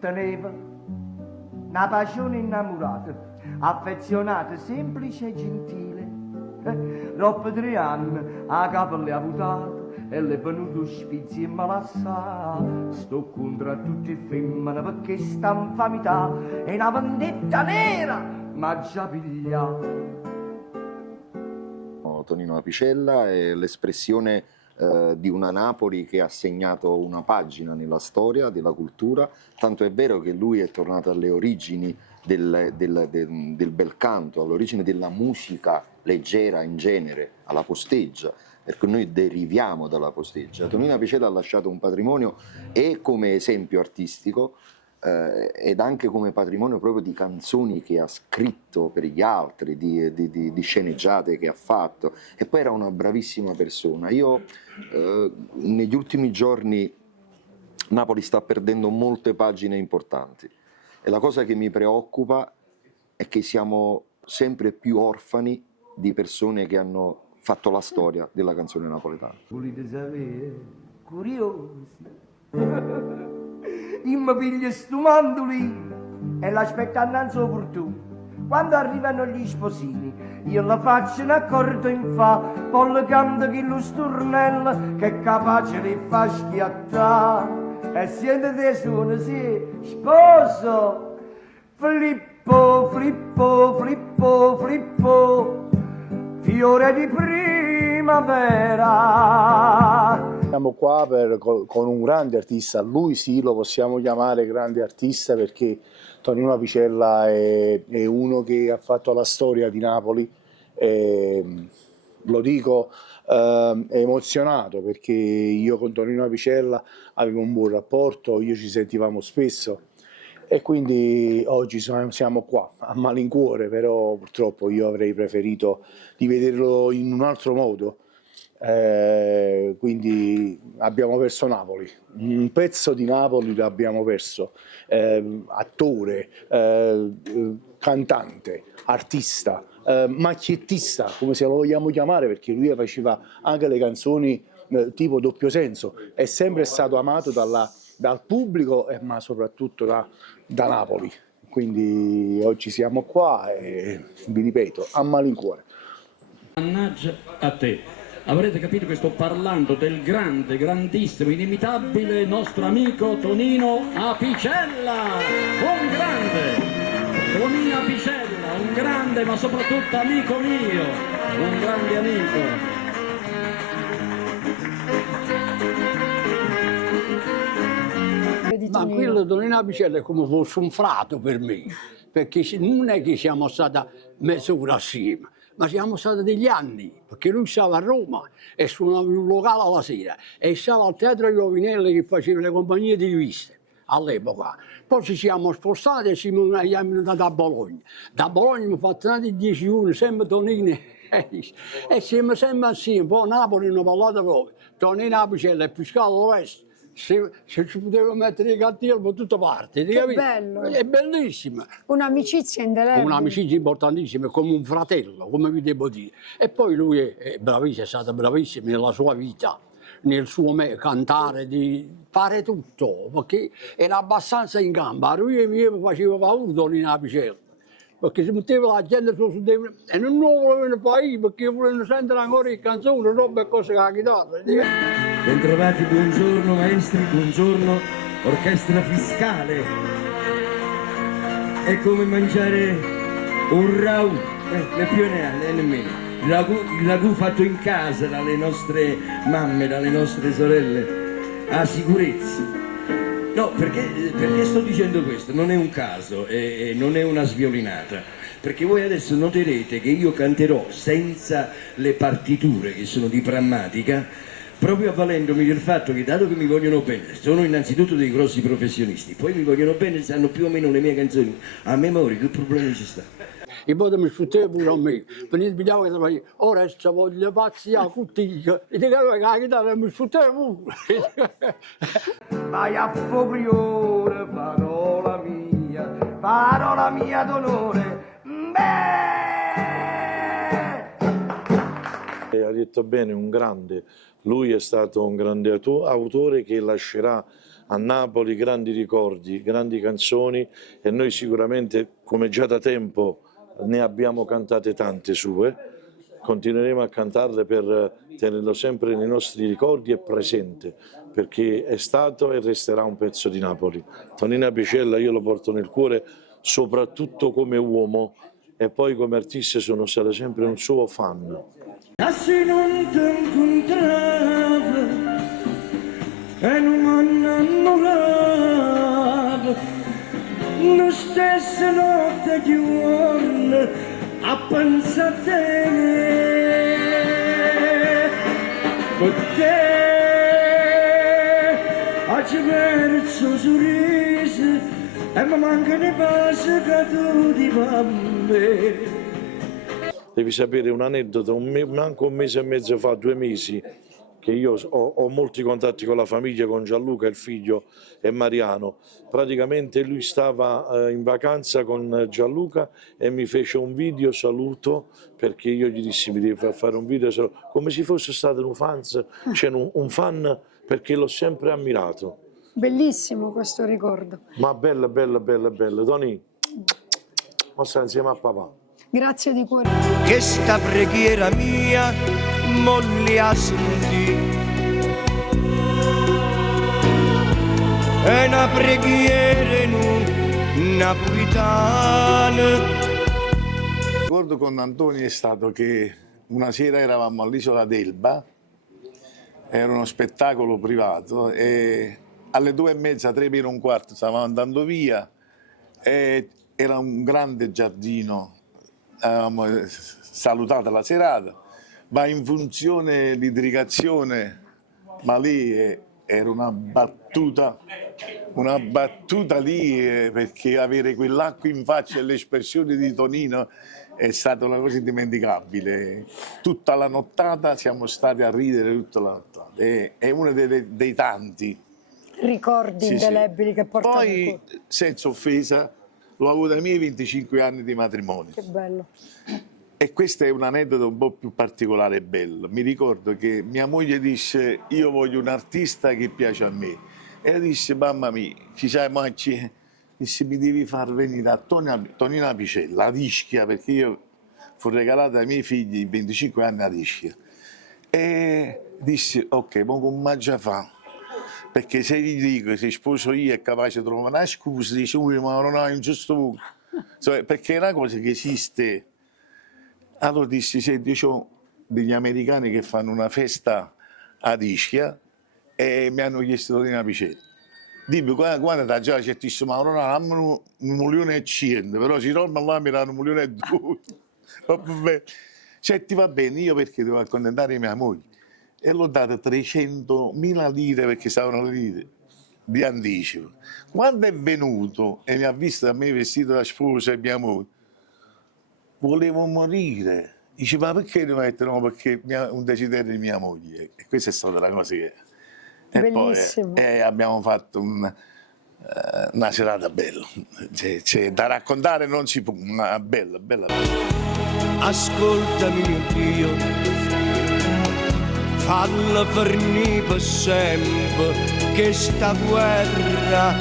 Teneva una passione innamorata, affezionata, semplice e gentile. Dopo 3 anni a capo le ha avuto e le è venuto spizzi e malassà. Sto contro tutte le femmine perché sta infamità è una vendetta nera, ma già pigliata. Tonino Apicella è l'espressione di una Napoli che ha segnato una pagina nella storia della cultura, tanto è vero che lui è tornato alle origini del bel canto, all'origine della musica leggera in genere, alla posteggia, perché noi deriviamo dalla posteggia. Tonino Apicella ha lasciato un patrimonio e come esempio artistico ed anche come patrimonio proprio di canzoni che ha scritto per gli altri, di sceneggiate che ha fatto, e poi era una bravissima persona. Io negli ultimi giorni Napoli sta perdendo molte pagine importanti e la cosa che mi preoccupa è che siamo sempre più orfani di persone che hanno fatto la storia della canzone napoletana. Volete sapere? Curiosi. Io mi piglio sto mandolino e l'aspetto annanzi opportuno. Quando arrivano gli sposini, io la faccio un accordo in fa, poi le canto che lo stornello che è capace di far schiattare. E siete te suono, sì, sposo, Flippo, Flippo, Flippo, Flippo, fiore di primavera. Siamo qua con un grande artista, lui sì lo possiamo chiamare grande artista perché Tonino Apicella è uno che ha fatto la storia di Napoli, lo dico emozionato perché io con Tonino Apicella avevo un buon rapporto, io ci sentivamo spesso e quindi oggi siamo qua a malincuore, però purtroppo io avrei preferito di vederlo in un altro modo. Quindi abbiamo perso Napoli, un pezzo di Napoli l'abbiamo perso, attore, cantante, artista, macchiettista, come se lo vogliamo chiamare, perché lui faceva anche le canzoni tipo doppio senso, è sempre stato amato dal pubblico ma soprattutto da Napoli, quindi oggi siamo qua e vi ripeto, a malincuore. Mannaggia a te. Avrete capito che sto parlando del grande, grandissimo, inimitabile nostro amico Tonino Apicella. Un grande, Tonino Apicella, un grande ma soprattutto amico mio, un grande amico. Ma quello Tonino Apicella è come fosse un frate per me, perché non è che siamo stati mezz'ora assieme, ma siamo stati degli anni, perché lui stava a Roma e suonava in un locale alla sera e stava al Teatro Iovinelli che faceva le compagnie di riviste all'epoca. Poi ci siamo spostati e siamo andati a Bologna. Da Bologna abbiamo fatto tanti 10 anni, sempre Tonino e siamo sempre assieme. Poi a Napoli non parlato proprio. Tonino Apicella e Piscato resto. Se ci poteva mettere i cartelli da tutte parti, che bello! È bellissima. Un'amicizia indelebile. Un'amicizia importantissima, come un fratello, come vi devo dire. E poi lui è bravissimo, è stato bravissimo nella sua vita, nel suo cantare, di fare tutto, perché era abbastanza in gamba. Lui mi faceva paura Tonino Apicella, perché si metteva la gente su e non volevano poi perché volevano sentere ancora le canzoni, roba e cose con la chitarra. Bentrovati, buongiorno maestri, buongiorno orchestra fiscale. È come mangiare un ragù, né più né nemmeno. Il ragù fatto in casa dalle nostre mamme, dalle nostre sorelle, a sicurezza. No, perché sto dicendo questo? Non è un caso e non è una sviolinata, perché voi adesso noterete che io canterò senza le partiture che sono di prammatica, proprio avvalendomi del fatto che, dato che mi vogliono bene, sono innanzitutto dei grossi professionisti, poi mi vogliono bene, sanno più o meno le mie canzoni a memoria, che problema ci sta? E poi mi sfruttava pure a me, venite pigliavo che facevo, ora sta voglio pazzi a cuttiglia, e ti capivo che la chitarra mi sfruttava pure. Vai a Fogliore, parola mia d'onore, beh! detto bene, un grande. Lui è stato un grande autore che lascerà a Napoli grandi ricordi, grandi canzoni e noi sicuramente, come già da tempo, ne abbiamo cantate tante sue, continueremo a cantarle per tenerlo sempre nei nostri ricordi e presente, perché è stato e resterà un pezzo di Napoli. Tonino Apicella io lo porto nel cuore soprattutto come uomo e poi come artista sono stato sempre un suo fan. Se non ti incontravo e non mi hanno annullato, la stessa notte che giorno a pensare a te, perché oggi perso il sorriso e mi mancano i passi caduti per me. Devi sapere un aneddoto, manco un mese e mezzo fa, 2 mesi, che io ho molti contatti con la famiglia, con Gianluca, il figlio, e Mariano. Praticamente lui stava in vacanza con Gianluca e mi fece un video saluto, perché io gli dissi mi devi fare un video saluto, come se fosse stato cioè un fan, perché l'ho sempre ammirato. Bellissimo questo ricordo. Ma bella, bella, bella, bella. Tony, ma sta insieme a papà. Grazie di cuore. Che sta preghiera mia molli a sentì. È una preghiera napolitana. Il ricordo con Antonio è stato che una sera eravamo all'isola d'Elba, era uno spettacolo privato e alle 2:30, 3 meno un quarto stavamo andando via e era un grande giardino. Avevamo salutato la serata, va in funzione l'idrigazione, ma lì era una battuta lì perché avere quell'acqua in faccia e l'espressione di Tonino è stata una cosa indimenticabile. Tutta la nottata siamo stati a ridere tutta la nottata, è uno dei tanti Ricordi indelebili che portano nel Poi, cuore. senza offesa, l'ho avuto ai miei 25 anni di matrimonio. Che bello. E questo è un aneddoto un po' più particolare e bello. Mi ricordo che mia moglie disse: io voglio un artista che piace a me. E lei disse: mamma mia, ci sai, disse, mi devi far venire a Tonino Apicella, ad Ischia, perché io fu regalato ai miei figli in 25 anni ad Ischia. E disse: ok, ma come già fa? Perché se gli dico se sposo io è capace di trovare una scusa, dice lui, ma non hai un giusto punto. Perché è una cosa che esiste. Allora dissi: senti, io ho degli americani che fanno una festa ad Ischia e mi hanno chiesto Tonino Apicella. Dimmi, quando da già c'è detto, ma non hanno 1.100.000, però si torna là mi danno 1.200.000. Se ti va bene, io perché devo accontentare mia moglie? E l'ho dato 300.000 lire perché stavano le lire di anticipo. Quando è venuto e mi ha visto a me vestito da sposa e mia moglie, volevo morire. Dice: ma perché non mettere? No, perché è un desiderio di mia moglie. E questa è stata la cosa che... E Bellissimo. poi abbiamo fatto una serata bella. C'è da raccontare non si può, ma bella, bella, bella. Ascoltami mio Dio, falla fornire per sempre che sta guerra.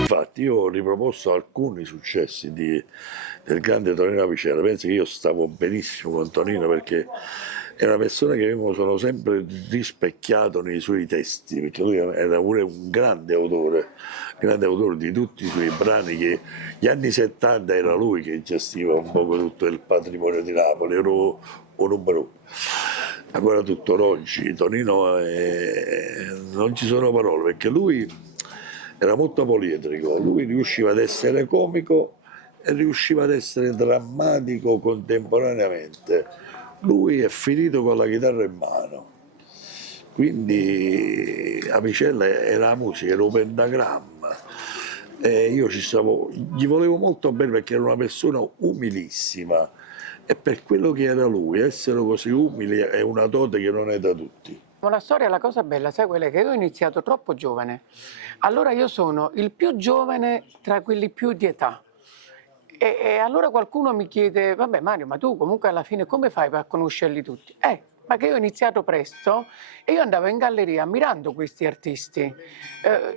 Infatti io ho riproposto alcuni successi del grande Tonino Apicella. Penso che io stavo benissimo con Tonino perché è una persona che mi sono sempre rispecchiato nei suoi testi, perché lui era pure un grande autore di tutti i suoi brani, che gli anni 70 era lui che gestiva un po' tutto il patrimonio di Napoli, era un numero uno. Ancora tuttora oggi Tonino non ci sono parole, perché lui era molto poliedrico, lui riusciva ad essere comico e riusciva ad essere drammatico contemporaneamente. Lui è finito con la chitarra in mano, quindi Apicella era la musica, era un pentagramma. E io gli volevo molto bene perché era una persona umilissima e per quello che era lui, essere così umile è una dote che non è da tutti. La storia, la cosa bella, sai quella, che io ho iniziato troppo giovane. Allora io sono il più giovane tra quelli più di età. E allora qualcuno mi chiede, vabbè Mario, ma tu comunque alla fine come fai per conoscerli tutti? Ma che io ho iniziato presto e io andavo in galleria ammirando questi artisti,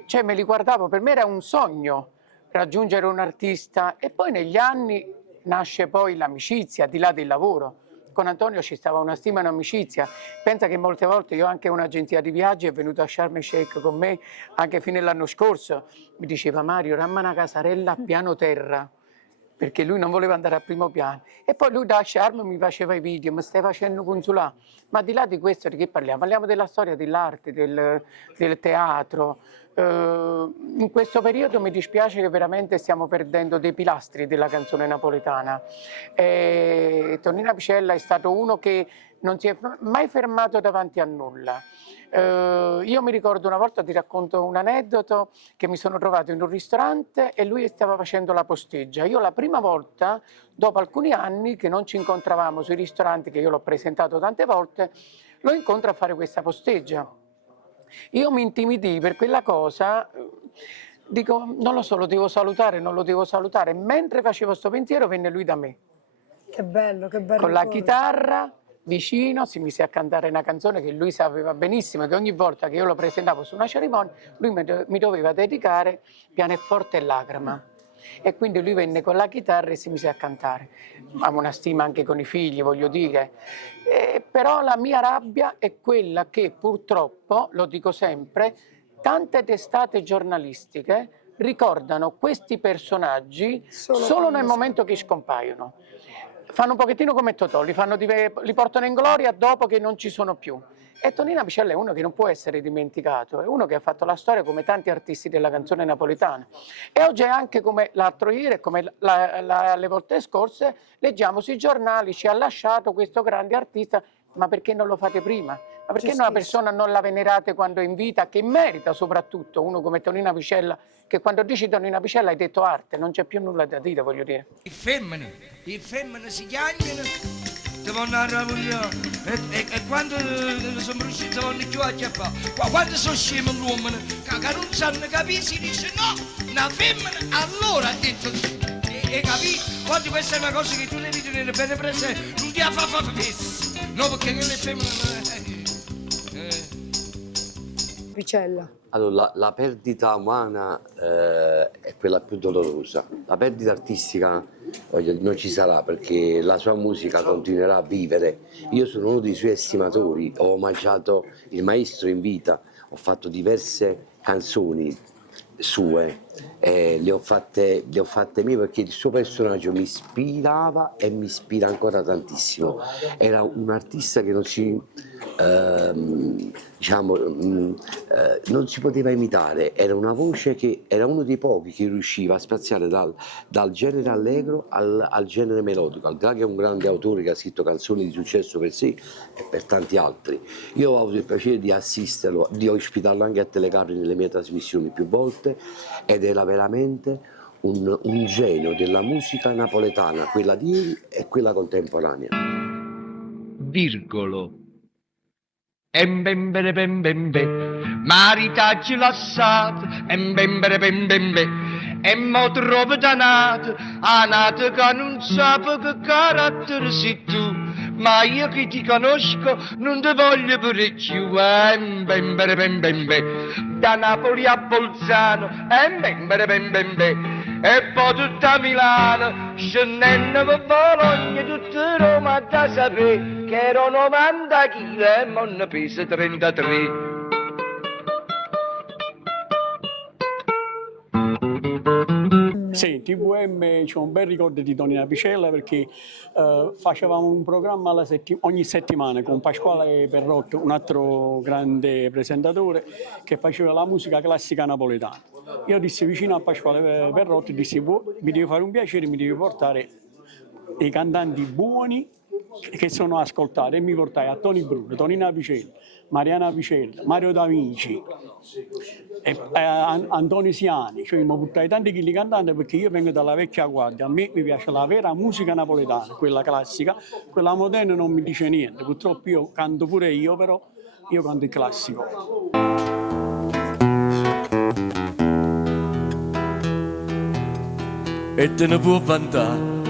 cioè me li guardavo, per me era un sogno raggiungere un artista e poi negli anni nasce poi l'amicizia, al di là del lavoro. Con Antonio ci stava una stima e un'amicizia. Pensa che molte volte io ho anche un'agenzia di viaggi, è venuto a Sharm el Sheikh con me anche fino all'anno scorso. Mi diceva Mario, ramma una casarella a piano terra, perché lui non voleva andare al primo piano. E poi lui da Sharm mi faceva i video, mi stai facendo consulare. Ma al di là di questo di che parliamo? Parliamo della storia dell'arte, del teatro. In questo periodo mi dispiace che veramente stiamo perdendo dei pilastri della canzone napoletana. Tonino Picella è stato uno che non si è mai fermato davanti a nulla. Io mi ricordo una volta, ti racconto un aneddoto, che mi sono trovato in un ristorante e lui stava facendo la posteggia. Io la prima volta, dopo alcuni anni che non ci incontravamo sui ristoranti, che io l'ho presentato tante volte, lo incontro a fare questa posteggia. Io mi intimidii per quella cosa, dico non lo so, lo devo salutare, non lo devo salutare. Mentre facevo questo pensiero venne lui da me. Che bello, che bello. Con la chitarra vicino si mise a cantare una canzone che lui sapeva benissimo, che ogni volta che io lo presentavo su una cerimonia lui mi doveva dedicare Pianoforte e Lacrima. E quindi lui venne con la chitarra e si mise a cantare. Amo una stima anche con i figli, voglio dire. Però la mia rabbia è quella che purtroppo, lo dico sempre, tante testate giornalistiche ricordano questi personaggi solo nel momento che scompaiono. Fanno un pochettino come Totò, li portano in gloria dopo che non ci sono più. E Tonino Picella è uno che non può essere dimenticato, è uno che ha fatto la storia come tanti artisti della canzone napoletana. E oggi è anche come l'altro ieri, come le volte scorse, leggiamo sui giornali, ci ha lasciato questo grande artista, ma perché non lo fate prima? Ma perché una persona non la venerate quando è in vita, che merita soprattutto uno come Tonino Picella, che quando dici Tonino Picella hai detto arte, non c'è più nulla da dire, voglio dire. Il femmine si chiamano, ti vanno a lavorare e quando sono riusciti vanno più a chiappare. Quando sono scemo l'uomo che non sanno capire si dice no, una femmina allora ha detto sì. E capì? Quando questa è una cosa che tu devi tenere bene presente, non ti fa fesse. No, perché le femmine... Picella. Allora, la perdita umana è quella più dolorosa. La perdita artistica non ci sarà perché la sua musica continuerà a vivere. Io sono uno dei suoi estimatori, ho omaggiato il maestro in vita, ho fatto diverse canzoni sue, le ho fatte mie perché il suo personaggio mi ispirava e mi ispira ancora tantissimo. Era un artista che non si non si poteva imitare, era una voce che era uno dei pochi che riusciva a spaziare dal genere allegro al genere melodico, al di là che è un grande autore che ha scritto canzoni di successo per sé e per tanti altri. Io ho avuto il piacere di assisterlo, di ospitarlo anche a Telecapri nelle mie trasmissioni più volte ed era veramente un genio della musica napoletana, quella di ieri e quella contemporanea. Virgolo. Embembere bembembe, maritaggi lasciati, embembere bembembe, e mo trovo danato, anato che non sape che carattere sei tu, ma io che ti conosco non ti voglio pure più, embembere bembembe, da Napoli a Bolzano, embembere bembembe, e poi tutta Milano, scendendo per Bologna, tutta Roma da sapere che ero 90 kg e mo ne pesa 33. Sì, TVM c'è un bel ricordo di Tonino Picella perché facevamo un programma ogni settimana con Pasquale Perrotto, un altro grande presentatore che faceva la musica classica napoletana. Io dissi vicino a Pasquale Perrotto, dissi mi devi fare un piacere, mi devi portare dei cantanti buoni che sono ascoltati e mi portai a Toni Bruno, Tonino Picella, Mariana Picella, Mario Da Vinci, Antonio Siani, cioè mi portai tanti chili cantanti perché io vengo dalla vecchia guardia, a me mi piace la vera musica napoletana, quella classica, quella moderna non mi dice niente, purtroppo io canto pure io, però io canto il classico. e te ne può vantare.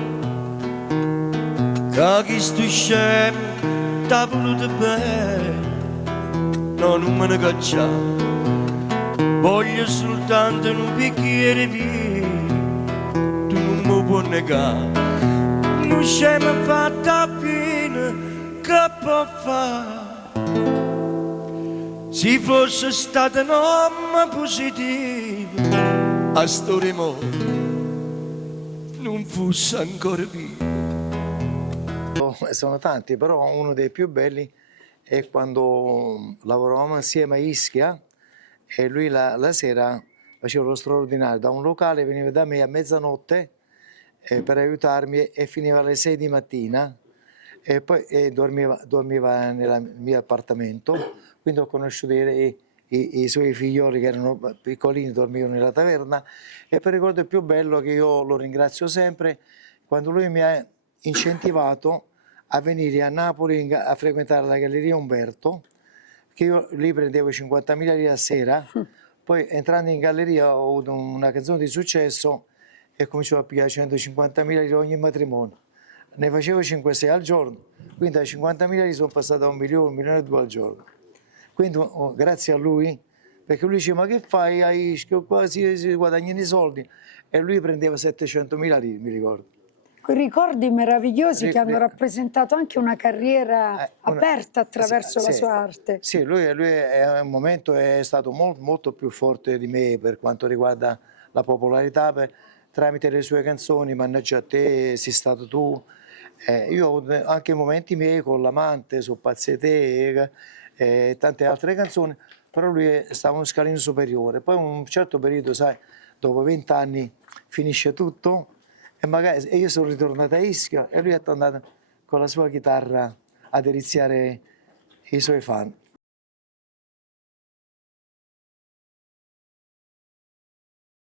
Che chi sto scemo t'ha voluto bene, no, non me ne caccia. Voglio soltanto un bicchiere di vino, tu non mi puoi negare. Non scemo fatta pena, che può fare? Se fosse stato un uomo positivo, a sto remore non fosse ancora vivo. Sono tanti, però uno dei più belli è quando lavoravamo insieme a Ischia e lui la sera faceva lo straordinario. Da un locale veniva da me a mezzanotte per aiutarmi e finiva alle 6 di mattina e poi dormiva nel mio appartamento. Quindi ho conosciuto i suoi figlioli che erano piccolini, dormivano nella taverna e per ricordo il più bello che io lo ringrazio sempre quando lui mi ha incentivato a venire a Napoli a frequentare la Galleria Umberto, che io lì prendevo 50.000 lire a sera, poi entrando in galleria ho avuto una canzone di successo e cominciavo a pigliare 150.000 lire ogni matrimonio. Ne facevo 5-6 al giorno, quindi da 50.000 lire sono passato a 1 milione e 2 al giorno. Quindi grazie a lui, perché lui diceva ma che fai a Ischia, qua si guadagnano i soldi, e lui prendeva 700.000 lire, mi ricordo. Quei ricordi meravigliosi che hanno rappresentato anche una carriera aperta attraverso la sua arte. Sì, lui è un momento è stato molto più forte di me per quanto riguarda la popolarità, tramite le sue canzoni, Mannaggia a te, Sei stato tu. Io ho avuto anche momenti miei con L'amante, Su pazze te e tante altre canzoni, però lui stava uno scalino superiore. Poi un certo periodo, sai, dopo 20 anni finisce tutto e io sono ritornato a Ischia e lui è tornato con la sua chitarra a deliziare i suoi fan.